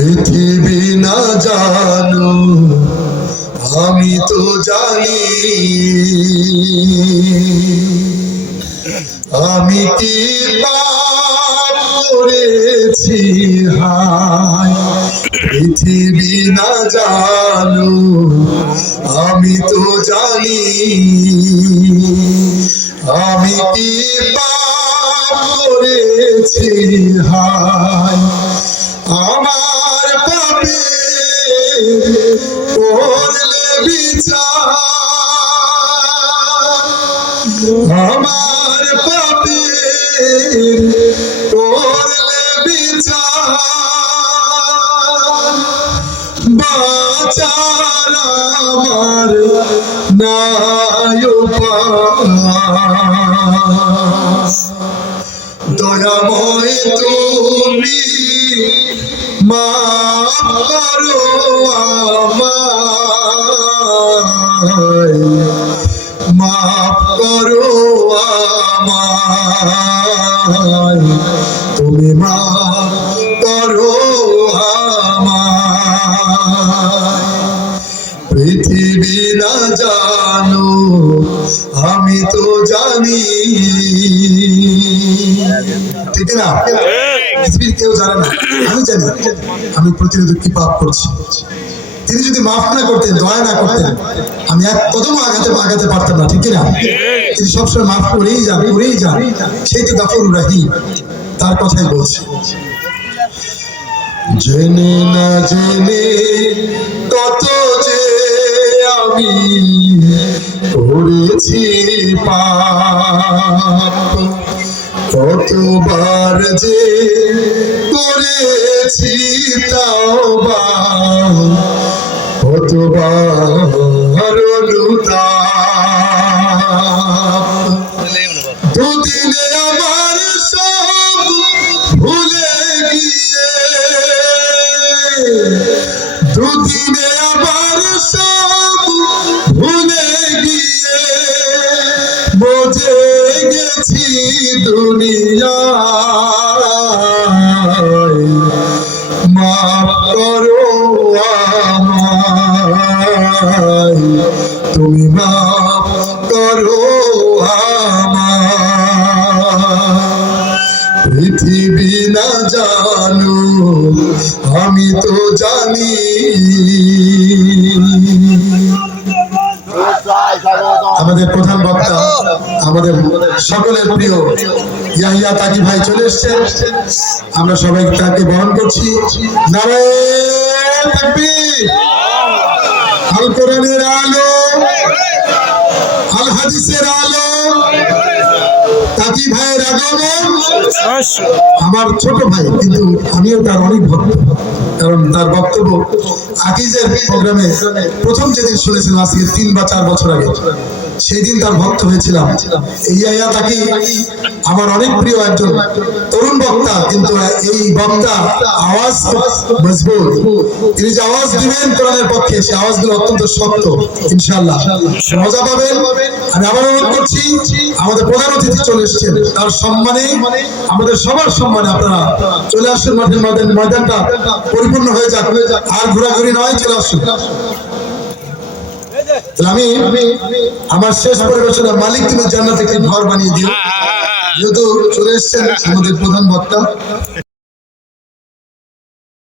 পৃথিবী না জানো, আমি তো জানি। আমি কি পাপ করেছি হায়, পৃথিবী না জানো, আমি তো জানি। আমি কি পাপ করেছি হায়, আমার করলে বিচার আমার পাপে করলে বিচার বাচার আমার নাই। দয়াময় তুমি মাফ করো আমায়। মাফ করো আমায় তুমি মাফ করো আমায়। পৃথিবী না জানো আমি তো জানি। ঠিক না? পৃথিবীর কেউ জানে না। আমি জানি, আমি প্রতিনিধি কি পাপ করছি। তিনি যদি মাফ না করতেন, দয়া না করতেন, আমি এক কদম আগাতে আগাতে পারতাম না, ঠিক না তিনি সবসময় মাফ করেই যান করেই যান। সেই তো গাফুর রাহিম, তার কথাই বলছি। জেনে না জেনে কত যে আমি করেছি পাপ। কতবার যে করেছি তাওবা কতবার অনুতাপ। দুদিনে আমার সব ভুলে গিয়ে দুদিনে আমার সব দুনিয়ায় মাফ করো আমায়। তুমি মাফ করো আমায়। পৃথিবী না জানো আমি তো জানি। আমাদের প্রধান বক্তা আমাদের সকলের প্রিয় ইয়াহিয়া তাকি ভাই চলে এসছেন। আমরা সবাই তাকে বরণ করছি। আল কোরআনের আলো আল হাদিসের আলো তাকি ভাইয়ের আগমন। আমার ছোট ভাই কিন্তু আমিও তার অনেক ভক্ত কারণ তার বক্তব্য আকিজের প্রোগ্রামে প্রথম যেদিন শুনেছিলাম আজকে তিন বা চার বছর আগে। সেই দিন তার ভক্ত হয়েছিলাম। এই আয়া তাকে আমার অনেক প্রিয় একজন তরুণ বক্তা, কিন্তু এই বক্তা আওয়াজ মজবুত। তিনি যে আওয়াজ দিবেন কোরআনের পক্ষে সেই আওয়াজগুলো অত্যন্ত শক্ত, ইনশাআল্লাহ। মজা পাবেন। আমি আবার অনুরোধ করছি, আমাদের প্রধান অতিথি চলে এসেছেন। তার সম্মানে, আমাদের সবার সম্মানে আপনারা চলে আসুন মাঠের ময়দান ময়দানটা পরিপূর্ণ হয়ে যাক। আর ঘোরাঘুরি নয়, চলে আসুন। আমি আমার শেষ পরিবেশনা মালিক তুমি জান্নাতে একটি ঘর বানিয়ে দিও। যেহেতু চলে এসছেন আমাদের প্রধান বক্তা।